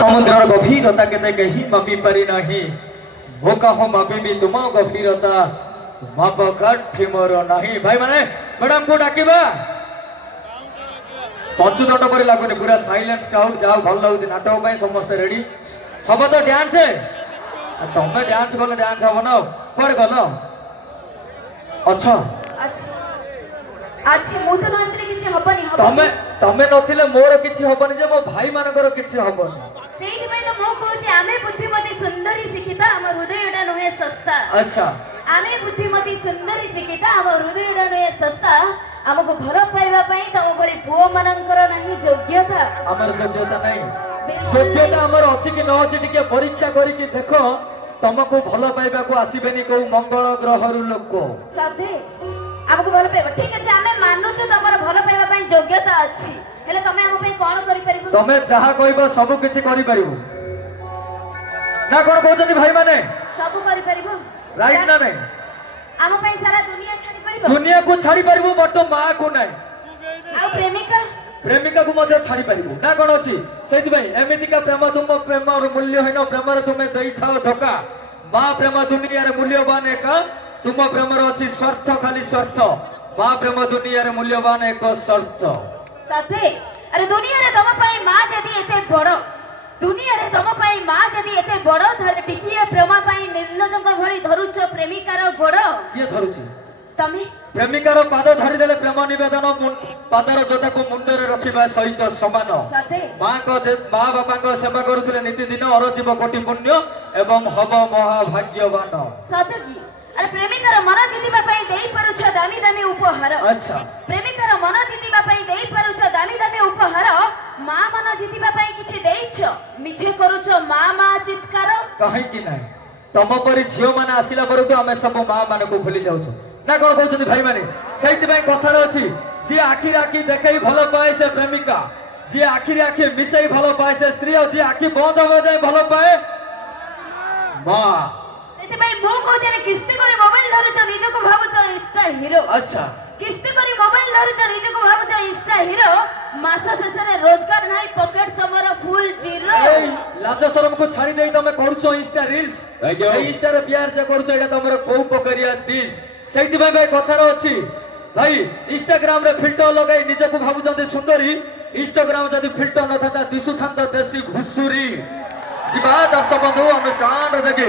समुद्र गभीरता के कहीं मापी पारि नहीं वो कहो मापिबी तुम गभीरता माप काठी मोर नहीं भाई माने मैडम को डाकिबा पंचदंड पर लगुनि पूरा साइलेंस क्राउड जाओ भल लगुच नाटक ପାଇଁ ସମସ୍ତେ रेडी हम तो डांस तमे डांस कल डांस हम ना कुआडे गल अच्छा अच्छा मु तो नाचले किछि हबनी तमे तमे नथिले मोर किछि हबनी जे मो भाई मानकर किछि हबनी सेही भाई तो मो कहूची आमे बुद्धिमती सुंदरी शिखिता हम हृदयटा नहे सस्ता अच्छा आमे बुद्धिमती सुंदरी शिखिता हम हृदयटा नहे सस्ता हमको भर पाइबा पई तम बळी पुओ मानकर नाही योग्यता हमर योग्यता नहीं योग्यता हमर अछि कि न अछि टिके परीक्षा करी कि देखो तुमको भल पाइबा को आसीबेनी को मंगल ग्रह रु लोक साथे हमको भल पाइबा ठीक अछि आमे मानु छ तमर भल पाइबा पई योग्यता अछि हेले तमे हम पई कोन करि परिबो तमे जहा कहबो सब किछि करि परिबो ना कोन कहउछनी भाई माने सब करि परिबो राइट ना नहीं हम पई सारा दुनिया छाडी परिबो दुनिया को छाडी परिबो बट मां को नहीं आ प्रेमिका प्रेमिका को मध्य छाड़ी पारिबो ना कोन अछि सेति भाई एमितिका प्रेम तुम प्रेम र मूल्य हैनो प्रेम रे तुमे देई थाओ धोका मां प्रेम दुनिया रे मूल्यवान एक तुम प्रेम रे अछि स्वार्थ खाली स्वार्थ मां प्रेम दुनिया रे मूल्यवान एक शर्त साथे अरे दुनिया रे तम पई मां जदी एते बड़ दुनिया रे तम पई मां जदी एते बड़ धर टिकिए प्रेम पई निर्लजंग भଳି धरुछ प्रेमिकार गोड़ के धरुछि तमे प्रेमिकार पाद धरि देले प्रेम निवेदन पादर जोता को मुंड रे रखिबा सहित समान साथे मां बापा को सेवा करुथिले नीति दिन अरजीव कोटि पुण्य एवं हब महाभाग्यवान साथे की अरे प्रेमिकार मन जितिबा पई देई परुछ दामी दामी उपहार अच्छा प्रेमिकार मन जितिबा पई देई परुछ दामी दामी उपहार मां मन जितिबा पई किछि देइछ मिछे करूछ मां चित्कार कहीं कि नहीं तम परी झियो माने आसिला परतु आमे सब मां माने को भूली जाउछो ना कोन कहउछनी भाई माने सेति भाई कथा रे अछि जे आखि राखी देखै भलो पाए से प्रेमिका जे आखि राखी मिसै भलो पाए से स्त्री और जे आखि बंद हो जाए भलो पाए मां सेति भाई मो को जने किस्ती करी मोबाइल धरुछ निज को भाबुछ इंस्टा हीरो अच्छा किस्ती करी मोबाइल धरुछ निज को भाबुछ इंस्टा हीरो मास शेष रे रोजगार नाही पॉकेट तमर फुल जीरो लाज शरम को छाड़ी देई तमे करूछो इंस्टा रील्स से इंस्टा रे प्यार जे करूछो एटा तमर कोउ पकरिया दिल्स सेति भाई कथा रो अछि भाई इंस्टाग्राम रे फिल्टर लगाई निज को भाबुछन्ते सुंदरी इंस्टाग्राम जदी फिल्टर न थाता दिसु थांता देसी घुसुरी जिबा दर्शक बंधु अनुष्ठान रे देखि